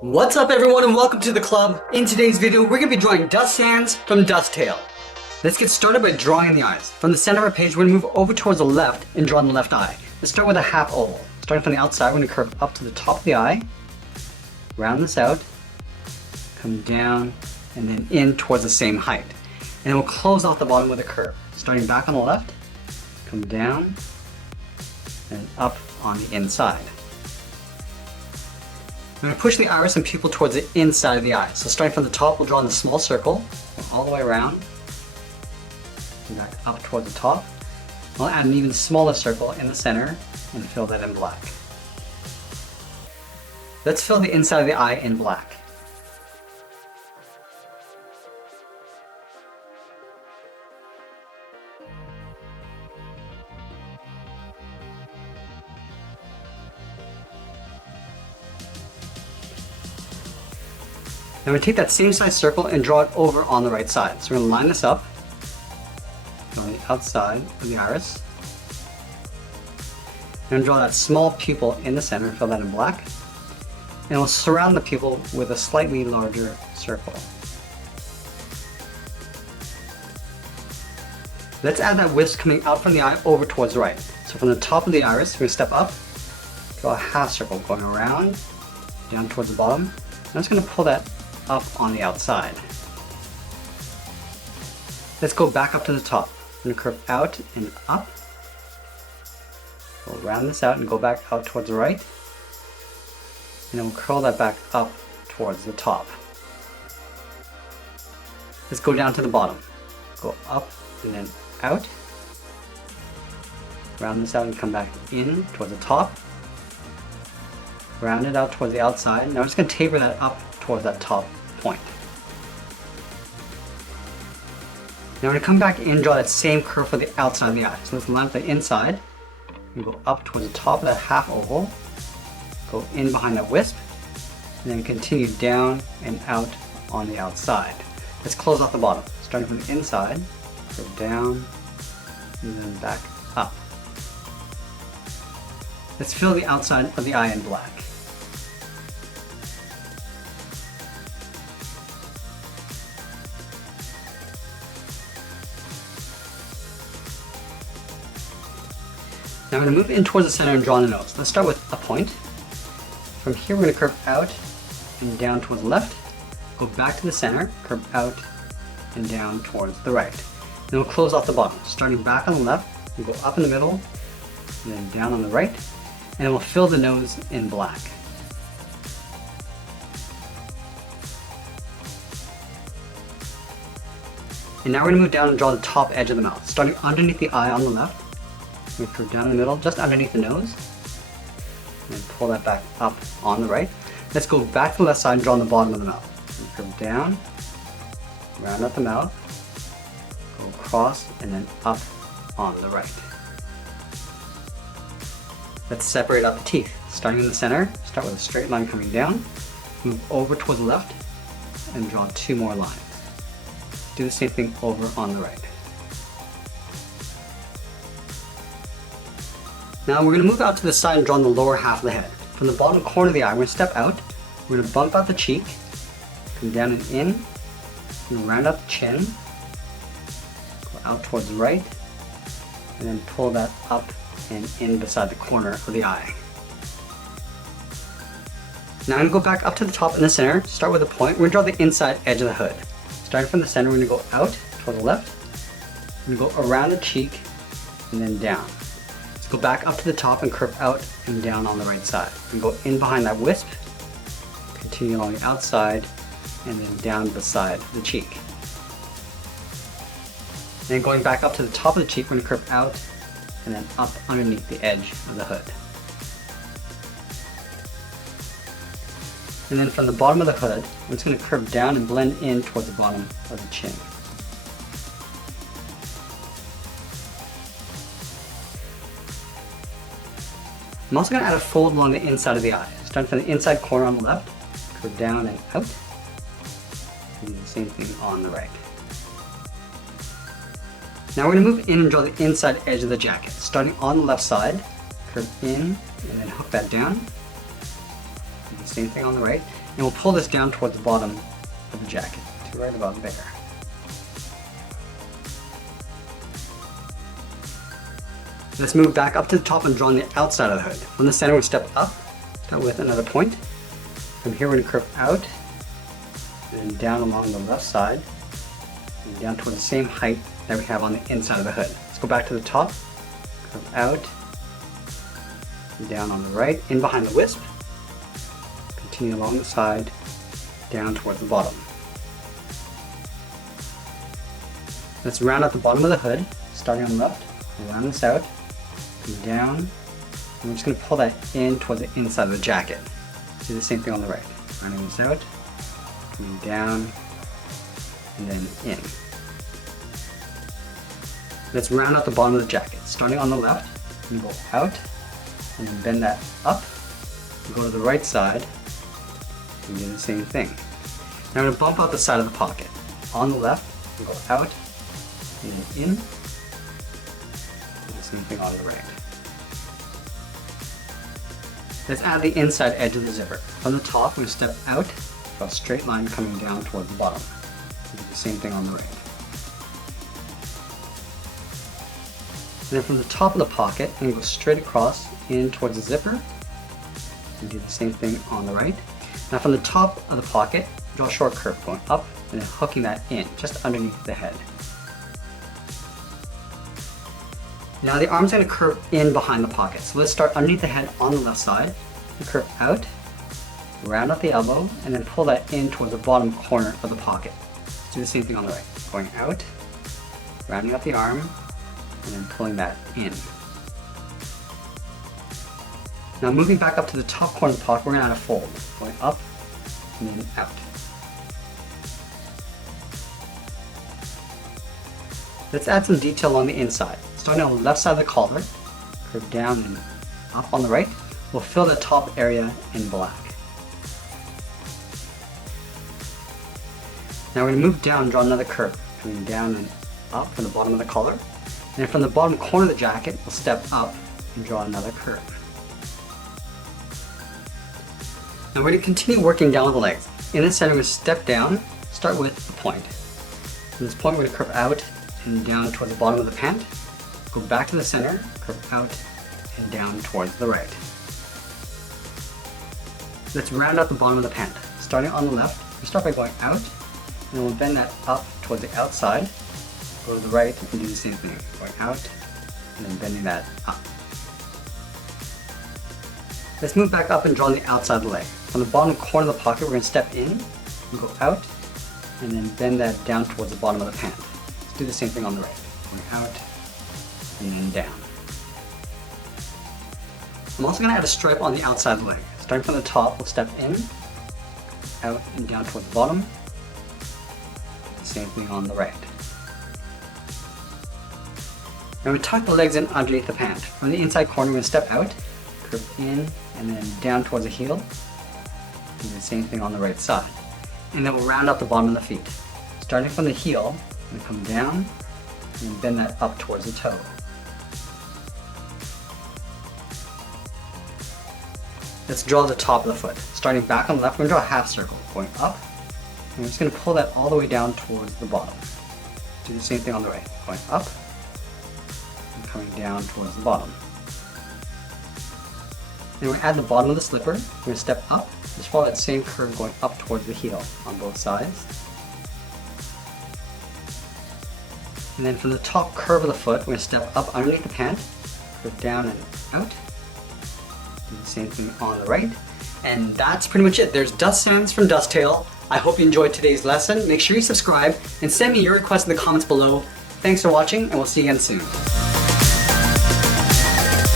What's up everyone and welcome to the club. In today's video we're going to be drawing dust sands from Dusttale. Let's get started by drawing the eyes. From the center of our page we're going to move over towards the left and draw the left eye. Let's start with a half oval. Starting from the outside we're going to curve up to the top of the eye, round this out, come down and then in towards the same height. And then we'll close off the bottom with a curve. Starting back on the left, come down and up on the inside. I'm going to push the iris and pupil towards the inside of the eye. So starting from the top, we'll draw in a small circle, all the way around, and back up towards the top. I'll add an even smaller circle in the center and fill that in black. Let's fill the inside of the eye in black. Now we're going to take that same size circle and draw it over on the right side. So we're going to line this up on the outside of the iris. I'm going to draw that small pupil in the center, fill that in black. And we'll surround the pupil with a slightly larger circle. Let's add that wisp coming out from the eye over towards the right. So from the top of the iris, we're going to step up, draw a half circle going around, down towards the bottom. I'm just going to pull that up on the outside. Let's go back up to the top. I'm going to curve out and up. We'll round this out and go back out towards the right. And then we'll curl that back up towards the top. Let's go down to the bottom. Go up and then out. Round this out and come back in towards the top. Round it out towards the outside. Now I'm just going to taper that up towards that top point. Now we're going to come back in and draw that same curve for the outside of the eye. So let's line up the inside and go up towards the top of that half oval, go in behind that wisp, and then continue down and out on the outside. Let's close off the bottom. Starting from the inside, go down and then back up. Let's fill the outside of the eye in black. Now I'm going to move in towards the center and draw the nose. Let's start with a point. From here we're going to curve out and down towards the left, go back to the center, curve out and down towards the right. Then we'll close off the bottom. Starting back on the left, we'll go up in the middle, and then down on the right, and then we'll fill the nose in black. And now we're going to move down and draw the top edge of the mouth. Starting underneath the eye on the left, we curve down in the middle, just underneath the nose, and pull that back up on the right. Let's go back to the left side and draw on the bottom of the mouth. We curve down, round out the mouth, go across, and then up on the right. Let's separate out the teeth. Starting in the center, start with a straight line coming down, move over towards the left, and draw two more lines. Do the same thing over on the right. Now we're going to move out to the side and draw on the lower half of the head. From the bottom corner of the eye, we're going to step out, we're going to bump out the cheek, come down and in, and round out the chin, go out towards the right, and then pull that up and in beside the corner of the eye. Now I'm going to go back up to the top in the center, start with a point, we're going to draw the inside edge of the hood. Starting from the center, we're going to go out towards the left, we're going to go around the cheek, and then down. Let's go back up to the top and curve out and down on the right side. And go in behind that wisp, continue along the outside, and then down beside the cheek. And then going back up to the top of the cheek, we're going to curve out and then up underneath the edge of the hood. And then from the bottom of the hood, we're just going to curve down and blend in towards the bottom of the chin. I'm also going to add a fold along the inside of the eye. Starting from the inside corner on the left, curve down and out, and do the same thing on the right. Now we're going to move in and draw the inside edge of the jacket. Starting on the left side, curve in and then hook that down. same thing on the right. And we'll pull this down towards the bottom of the jacket, to right about there. Let's move back up to the top and draw on the outside of the hood. From the center, we step up, start with another point. From here, we're going to curve out, and then down along the left side, and down towards the same height that we have on the inside of the hood. Let's go back to the top, curve out, and down on the right, in behind the wisp, continue along the side, down towards the bottom. Let's round out the bottom of the hood, starting on the left, round this out, come down, and we're just going to pull that in towards the inside of the jacket. Do the same thing on the right, rounding this out, coming down, and then in. Let's round out the bottom of the jacket, starting on the left, and go out, and then bend that up, and go to the right side, and do the same thing. Now I'm going to bump out the side of the pocket. On the left, and go out, and then in, do the same thing on the right. Let's add the inside edge of the zipper. From the top, we're going to step out, draw a straight line coming down towards the bottom. Do the same thing on the right. And then from the top of the pocket, I'm going to go straight across in towards the zipper, and do the same thing on the right. Now from the top of the pocket, draw a short curve going up, and then hooking that in, just underneath the head. Now the arm's going to curve in behind the pocket. So let's start underneath the head on the left side, and curve out, round out the elbow, and then pull that in towards the bottom corner of the pocket. Let's do the same thing on the right. Going out, rounding out the arm, and then pulling that in. Now moving back up to the top corner of the pocket, we're going to add a fold. Going up, and then out. Let's add some detail along the inside. Starting on the left side of the collar, curve down and up on the right, we'll fill the top area in black. Now we're going to move down and draw another curve, coming down and up from the bottom of the collar. And then from the bottom corner of the jacket, we'll step up and draw another curve. Now we're going to continue working down with the legs. In the center, we're going to step down, start with the point. From this point, we're going to curve out and down toward the bottom of the pant. Go back to the center, curve out and down towards the right. Let's round out the bottom of the pant. Starting on the left, we start by going out, and we'll bend that up towards the outside. Go to the right and do the same thing. Going out, and then bending that up. Let's move back up and draw on the outside of the leg. From the bottom corner of the pocket, we're going to step in, and go out, and then bend that down towards the bottom of the pant. Let's do the same thing on the right. Going out, and then down. I'm also going to add a stripe on the outside of the leg. Starting from the top, we'll step in, out and down towards the bottom. Same thing on the right. Now we tuck the legs in underneath the pant. From the inside corner, we're going to step out, curve in, and then down towards the heel. Do the same thing on the right side. And then we'll round out the bottom of the feet. Starting from the heel, we're going to come down and bend that up towards the toe. Let's draw the top of the foot. Starting back on the left, we're going to draw a half circle, going up, and we're just going to pull that all the way down towards the bottom. Do the same thing on the right, going up, and coming down towards the bottom. Then we add the bottom of the slipper. We're going to step up, just follow that same curve going up towards the heel on both sides. And then from the top curve of the foot, we're going to step up underneath the pant, curve down and out. Do the same thing on the right. And that's pretty much it. There's dust sands from Dusttale. I hope you enjoyed today's lesson. Make sure you subscribe and send me your requests in the comments below. Thanks for watching, and we'll see you again soon.